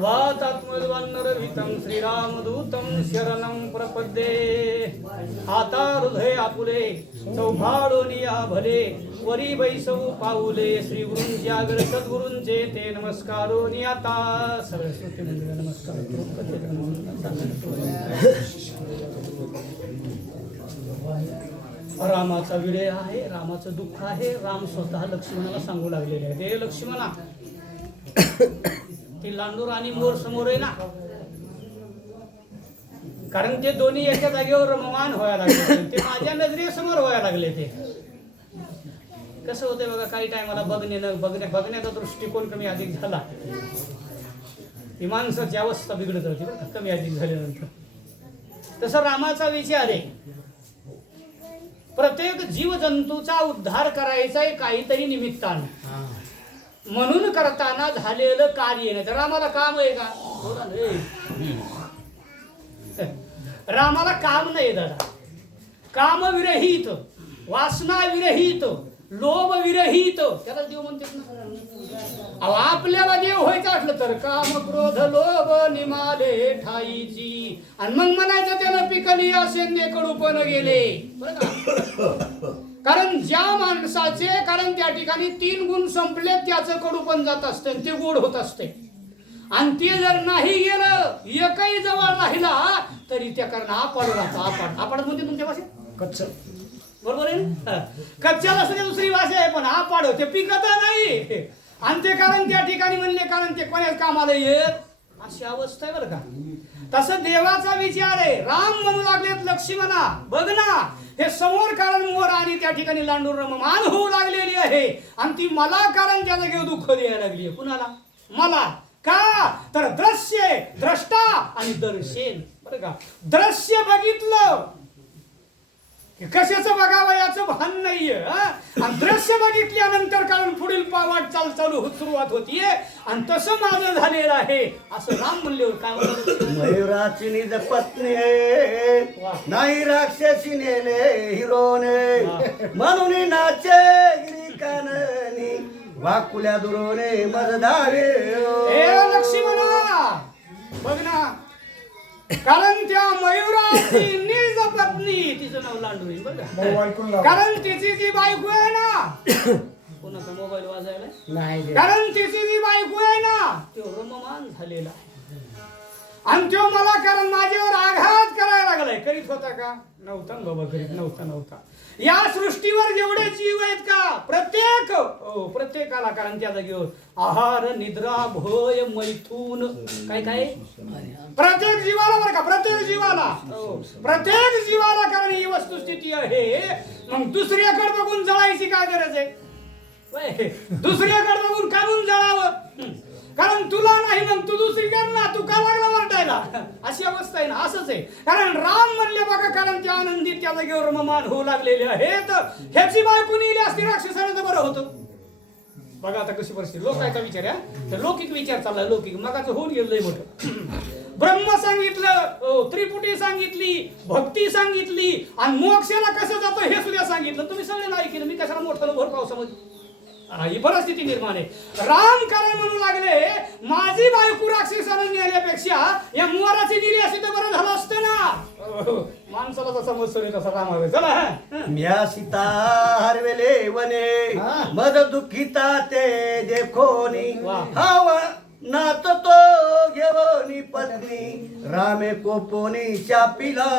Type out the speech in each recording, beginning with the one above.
वातात्मद्वन्नरहितं श्रीरामदूतं शरणं प्रपद्ये आता हृदय आपुले सौभाळोनिया भले वरी बैसव पाऊले श्री गुरुंच्यागर सद्गुरूंचे ते नमस्कारोनी आता सगळ्या श्रुती मंडळी नमस्कार रामाचा विडे आहे, रामाचं दुःख आहे. राम स्वतः लक्ष्मणाला सांगू लागलेले आहे, ते लक्ष्मणा ती लांडूर आणि मोर समोर आहे ना, कारण ते दोन्ही एका जागेवर रममान व्हायला लागले, ते माझ्या नजरेसमोर व्हायला लागले. ते कसं होतंय बघा, काही टायमाला बघण्याचा दृष्टिकोन कमी अधिक झाला ही माणसाची अवस्था बिघडत होती बरं, कमी अधिक झाल्यानंतर. तसं रामाचा विचार आहे, प्रत्येक जीवजंतूचा उद्धार करायचा आहे काहीतरी निमित्तानं, म्हणून करताना झालेलं कार्य नाही. तर रामाला काम आहे का? रामाला काम नाही दादा. काम विरहित, वासना विरहित, लोभ विरहित त्याला देव म्हणतात ना. आपल्याला देव व्हायचं असलं तर काम क्रोध लोभ निमाले ठाईची, आणि मग म्हणायचं त्यानं पिकली असेंदे कडूपण गेले. बरं का? कारण ज्या माणसाचे, कारण त्या ठिकाणी 3 गुण संपले त्याचं कडूपण जात असते, ते गोड होत असते. आणि ते जर नाही गेलं, एकही जवळ राहिला तरी त्या कारण आपड राहतो. आपड म्हणजे तुमच्या भाषेत कच्च, बरोबर आहे ना? कच्च्याला सुद्धा दुसरी भाषा आहे, पण आपड ते पिकत नाही. आणि ते कारण त्या ठिकाणी म्हणले, कारण ते कोणाच कामाला येत, अशी अवस्था आहे बरं का. तसं देवाचा विचार आहे. राम म्हणू लागलेत लक्ष्मणा बघ ना, हे समोर कारण मोर आणि त्या ठिकाणी लांडूर रममान होऊ लागलेली आहे, आणि ती मला कारण त्या जागेवर दुःख द्यायला लागली. कुणाला? मला. का? तर दृश्य, द्रष्टा आणि दर्शन. बरं का? दृश्य बघितलं कशाचं बघावं याचं भान नाहीये, आणि दृश्य बघितल्यानंतर कारण पुढील वाटचाल सुरुवात होतीये, आणि तसं माझं झालेलं आहे असं राम म्हणल्यावर काय म्हणतात? मयुराची निज पत्नी नाही राक्षसी नेले हिरोने, म्हणून नाचे गिरिकाननी वाकुल्या दुरोने मजधावे. लक्ष्मणा बघ ना, कारण त्या मयुराची निज पत्नी, तिचं नाव लांडूरी बघा, कारण तिची जी बायको आहे ना, कोणाचा मोबाईल वाजायला नाही, कारण तिची जी बायको आहे ना तो रममान झालेला आहे, आणि तो मला कारण माझ्यावर आघात करायला लागलाय. करीत होता का? नव्हता बाबा, करीत नव्हता. या सृष्टीवर जेवढे जीव आहेत का, प्रत्येकाला कारण त्या जागेवर आहार निद्रा भय मैथून काय प्रत्येक जीवाला, बरं का, प्रत्येक जीवाला कारण ही वस्तुस्थिती आहे. मग दुसऱ्याकडे बघून जळायची काय गरज आहे? दुसऱ्याकडे बघून का म्हणून जळावं? कारण तुला नाही मग तू दुसरीकडे ना, तू का लागला वाटायला? अशी अवस्था आहे ना. असंच आहे. कारण राम म्हणले बघा, कारण त्या आनंदीत त्या जागेवर रममान होऊ लागलेले आहेत. ह्याची बायको नेली असती राक्षसानं तर बरं होतं. बघा आता कशी परिस्थिती. लोकांचा विचार आहे, तर लौकिक विचार चाललाय. लौकिक मगाचं होऊन गेलंय मोठं. ब्रह्म सांगितलं, त्रिपुटी सांगितली, भक्ती सांगितली, आणि मोक्षाला कसं जातं हे सुद्धा सांगितलं. तुम्ही सगळे नाही केलं, मी कशाला मोठं भर पावसामध्ये ही परिस्थिती निर्माण आहे. राम कारण म्हणू लागले, माझी बायको राक्षसानं नेल्यापेक्षा या मोराची दिली असती तर बरं झालं असतं ना. माणसाला जसा मत सोडे तसा राम हवे. चला म्या सीता हरवेले वने मद दुखिता ते देखोनी, हवा नात तो घेवनी पत्नी रामे कोपोनी चापिला.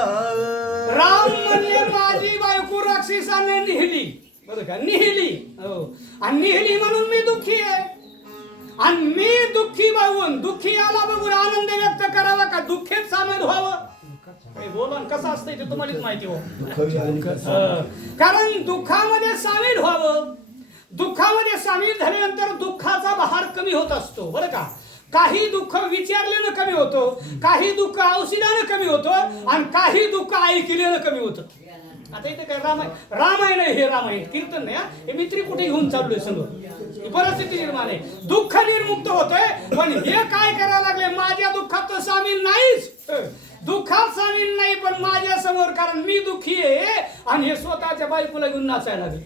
राम म्हणले माझी बायको राक्षसाने नेली, बरं का, निहिली. हो, आणि निहिली म्हणून मी दुःखी आहे, आणि मी दुःखी बघून, दुःखी याला बघून आनंद व्यक्त करावा का दुःखेत सामील व्हावं? बोला कसं असतंय ते तुम्हालाच माहिती हो. कारण दुःखामध्ये सामील व्हावं, दुःखामध्ये सामील झाल्यानंतर दुःखाचा भार कमी होत असतो. बरं का? काही दुःख विचारल्यानं कमी होतो, काही दुःख औषधानं कमी होतं, आणि काही दुःख ऐकल्यानं कमी होतं. आता इथे काय रामायण आहे, हे रामायण कीर्तन नाही, हे मित्री कुठे घेऊन चाललोय समोर. परिस्थिती निर्माण आहे, दुःख निर्मुक्त होतंय. पण हे काय करायला लागले, माझ्या दुःखात तर सामील नाहीच, दुःखात सामील नाही, पण माझ्या समोर कारण मी दुःखी आहे, आणि हे स्वतःच्या बायकोला घेऊन नाचायला लागले.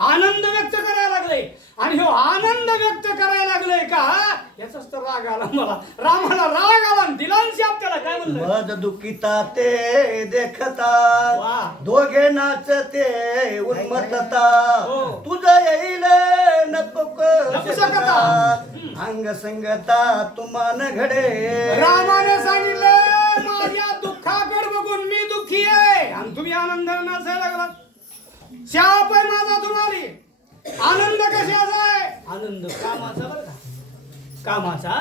आनंद व्यक्त करायला लागले. आणि हो आनंद व्यक्त करायला लागले का याचाच तर राग आला मला. रामाला राग आला आणि दिला शाप त्याला. काय म्हणलं? मद दुखिता ते देखता वा. दोघे नाचते उन्मत्तता हो. तुझं येईल नपुसकता. अंग संगता तुमान घडे. रामाने सांगितलं माझ्या दुःखाकडे बघून मी दुःखी आहे आणि तुम्ही आनंदाने नाचायला लागलात. शाप आहे माझा तुम्हाला. आनंद कशाचा आहे? आनंद कामाचा बरं का, कामाचा.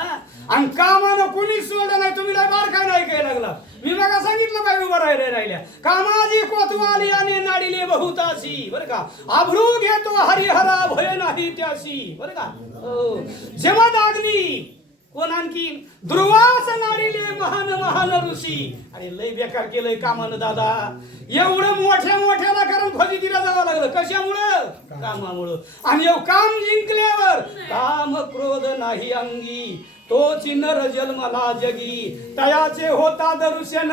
आणि कामानं कुणीच सोडलं नाही. तुम्ही लय बार काय नाही काय लागला. मी बघा सांगितलं काय उभं राहिल्या कामाजी कोतवाली आणि नाडीले बहुताशी बरं का. आभरू घेतो हरिहरा भय नाही त्याशी बरं का. जेव्हा दागली कोण आणखी ध्रुवास नाडीले महान महान ऋषी. अरे लय बेकार केलंय कामानं दादा. एवढं मोठ्याला कारण खोली दिला जावं लागलं. कशामुळं? कामामुळं. आणि एवढं काम जिंकल्यावर काम क्रोध नाही अंगी तोची नर जन्मला जगी. तयाचे होता दरुशन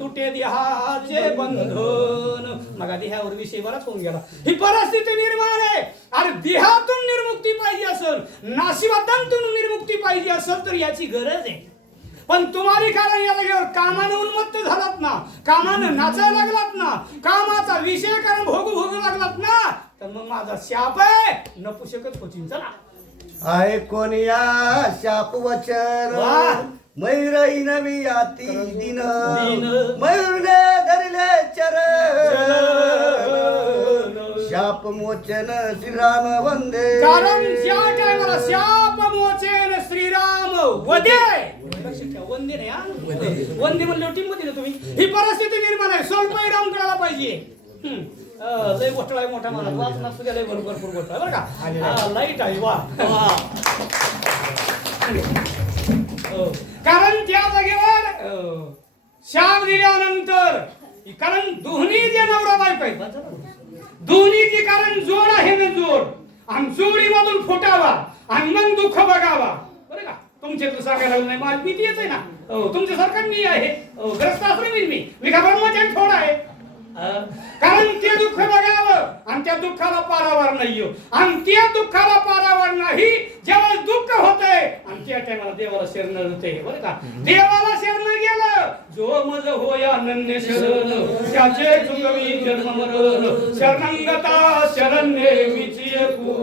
तुटे देहाचे बंधन. मग देहावर विषय बराच होऊन गेला. ही परिस्थिती निर्माण आहे. अरे देहातून निर्मुक्ती पाहिजे असेल, नाशिवादांतून निर्मुक्ती पाहिजे असेल तर याची गरज आहे. पण तुम्हाला कारण या जागेवर कामानं उन्मत्त झालात ना, कामानं नाचायला लागलात ना, कामाचा विषय कारण भोगू लागलात ना, तर मग माझा शाप आहे नपुसकच होतील. चला ऐकून या शाप वचन मयूरही नवी आती दिन मयूरने धरले चरण शाप मोचन श्रीराम वंदे. कारण ज्या टायमाला शाप मोचन श्रीराम वदे. वंदे नाही हा, वंदे म्हणले टीम मध्ये ना तुम्ही. ही परिस्थिती निर्माण आहे. स्वल्पही राम करायला पाहिजे. लय गोष्ट आहे मोठा मला वाचना सुद्धा लय भरपूर गोष्ट आहे बरं का. लाईट आहे वा. कारण त्या जागेवर शाप दिल्यानंतर कारण दोन्ही जे नवरा बायको आहेत दोन्हीची कारण जोड आहे ना जोड. आणि जोडीमधून फुटावा आणि मग दुःख बघावा बरं का. तुमचे तर सांगायला नाही माझी भीती आहे ना. तुमच्या सरकार मी आहे. ग्रस्त आश्रमी मी का ब्रह्मचारी थोडा आहे. कारण ते दुःख बघावं आणि त्या दुःखाला पारावार नाही. आणि त्या दुःखाला पारावार नाही जेव्हा दुःख होतंय आणि त्या टायमाला देवाला शरण होते बरं का. देवाला शरण गेलं जो मज होया अनन्य शरण त्याचे चुकवी जन्म मरण. शरणंगता शरण्ये मिचियकू.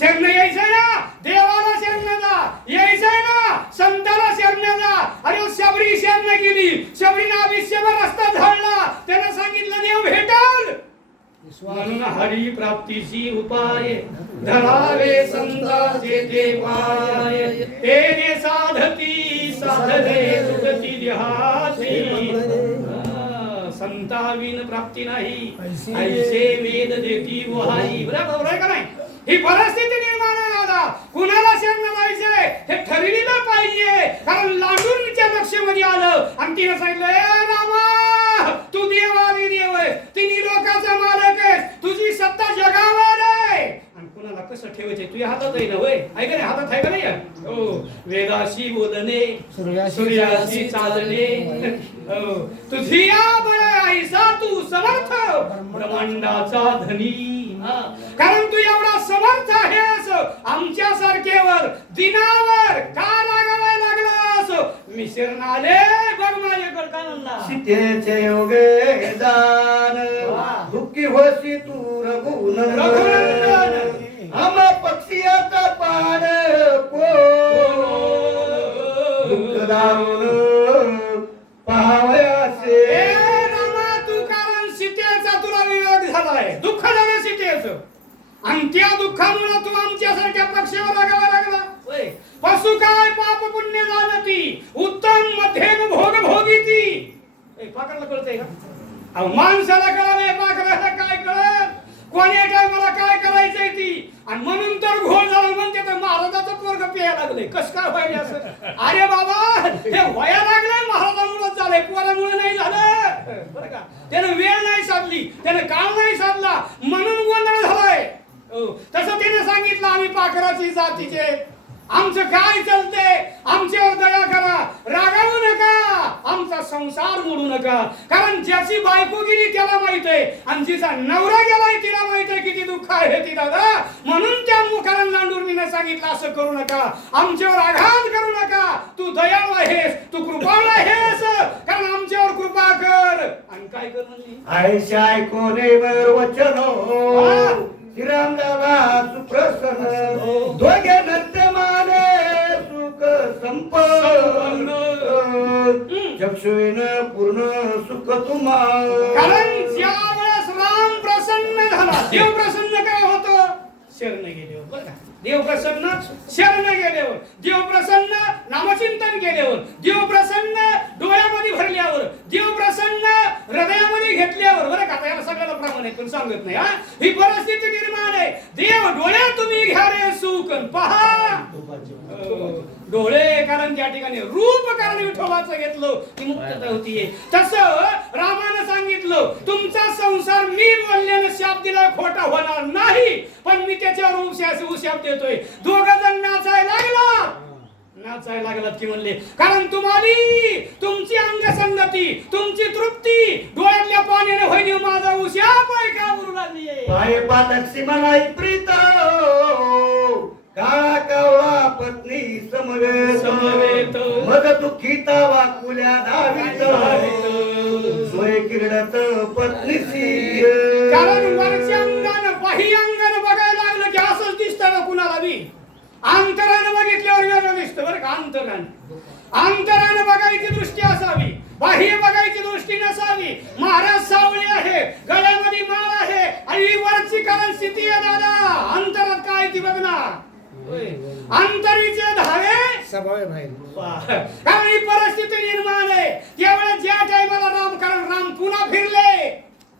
शरण यायचं ना देवाला शरण जा. यायचंय ना संताला शरण जा. अरे शबरी शरण गेली. शबरीना आयुष्यभर रस्ता झाडला. त्यानं सांगितलं देव भेटल म्हणून हरी प्राप्तीची उपाय धरावे संताचे ते पाय. तेने साधती साधने सुखती देहाची. संताविन प्राप्ती नाही ऐसे वेद देती वहाई. बरोबर आहे का नाही. ही परिस्थिती निर्माण आहे दादा. कुणाला शरण जायचंय हे ठरविलं पाहिजे. कारण लांडूरच्या नक्षेमध्ये आलं आणि तिने सांगितलं रामा तू देवादी देव आहे. तिन्ही लोकांचा मालक आहे. तुझी सत्ता जगावर आहे. आणि कुणाला कसं ठेवायचंय तुझ्या हातात आहे ना होय. आहे का नाही हातात आहे का नाही. हो वेदाशी बोलणे सूर्याशी चालणे. तुझी बळ ऐसा तू समर्थ ब्रह्मांडाचा धनी. कारण तू एवढा समर्थ आहेस आमच्या सारखेवर दिनावर का रागावायला लागलास. मी शरण आले बघ माझ्याकडे काय म्हणला. सीतेचे योगे दान दुःखी होशी तू रघुनंदन. आम्हा पक्षियाचा पाड दुःख दारुण पाहावयासे. रामा तू कारण सीतेचा तुला विरोध झालाय. दुःख झालं सीतेचं आणि त्या दुःखामुळे तू आमच्यासारख्या पक्षावर रागावा लागला. पशु काय पाप पुण्य जाणती उत्तम मध्यम भोग भोगीती. पाकरला कळतंय का. अहो माणसाला कळा नाही पाकराला काय कळत. कोण्या टायमाला काय करायचंय ती. आणि म्हणून तर घोळ झाला म्हणते तर महाराजाचं पोरग प्यायला लागले. कस काय व्हायला असं. अरे बाबा हे वया लागलंय महाराजामुळेच झालंय पोरामुळे नाही झालं बरं का. त्यानं वेळ नाही साधली त्यानं काळ नाही साधला म्हणून गोंधळ झालाय. तसं त्याने सांगितलं आम्ही पाखराची जातीचे आमचं काय चालतंय आमच्यावर दया करा रागावू नका. आमचा आमचा संसार मोडू नका. कारण ज्याची बायको गेली त्याला माहित आहे आणि जिचा नवरा गेलाय तिला माहित आहे किती दुःख आहे ती दादा. म्हणून त्या मुखानं लांडुर्णीने सांगितलं असं करू नका, आमच्यावर आघात करू नका. तू दयाळू आहेस, तू कृपाळू आहेस, कारण आमच्यावर कृपा कर. आणि काय कर म्हणली? आयशा ऐकोने वचन श्रीरामदादा सुप्रसन्न दोघे नृत्यमाने सुख संपन्न चक्षुन पूर्ण सुख तुम्हाला. कारण ज्या वेळेस राम प्रसन्न झाला, देव प्रसन्न काय होतं? शरण गेल्यावर. बरं का, देव प्रसन्न शरण गेल्यावर, देव प्रसन्न नामचिंतन केल्यावर, देव प्रसन्न डोळ्यामध्ये भरल्यावर, देव प्रसन्न हृदयामध्ये घेतल्यावर. बरं का, याला सगळ्याला प्रमाण आहे पण सांगत नाही. ही परिस्थिती निर्माण आहे. देव डोळ्यात तुम्ही घ्या रे सुख पहा डोळे, कारण त्या ठिकाणी रूप कारण विठोबाचं घेतलं की मुक्तता होतीये. तसं रामानं सांगितलं तुमचा संसार मी बोलल्यानं शाप दिला खोटा होणार नाही, पण मी त्याच्यावर उशाप देतोय. दोघ जण नाचायला लागलात की म्हणले, कारण तुम्हाला तुमची अंगसंगती, तुमची तृप्ती डोळ्यातल्या पाण्याने होईन माझा उशाप आहे का उरू लागली. पाय पालक्षी मनाई प्रीत काळा कावळा पत्नी समवेत मग दुःखिता वाकुल्या धावित सोय किरडत पत्नीसी. कारण वरच्या अंगानं बाह्य अंगानं बघायला लागलं की असंच दिसतं ना कुणाला बी. अंतरानं बघितल्यावर वेगळं दिसतं. बरं का, अंतरानं बघायची दृष्टी असावी, बाह्य बघायची दृष्टी नसावी. महाराज सावळी आहे, गळ्यामध्ये माळ आहे आणि ही वरची कारण स्थिती आहे दादा. अंतरात काय ती बघणार, अंतरीचे धावे सभावे बाहेर. कारण ही परिस्थिती निर्माण आहे. त्यावेळेस ज्या टायमाला राम पुन्हा फिरले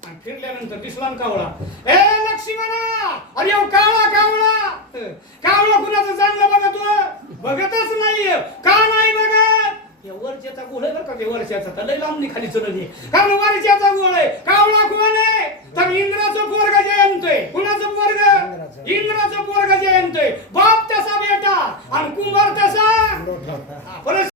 आणि फिरल्यानंतर दिसला कावळा. ए लक्ष्मणा, अरे कावळा कुणाचं चांगलं बघतच नाहीये. का नाही बघत? वरच्याचा गोळ आहे बरं का, ते वरच्याचा तर लय लांबणी खाली चढली. कारण वरच्याचा गोळ आहे. कावळा कोण आहे? तर इंद्राचं पोरग जयंतय. कुणाचं पोरग? इंद्राचं पोरग जयंतय. बाप तसा बेटा आणि कुंभार तसा. परत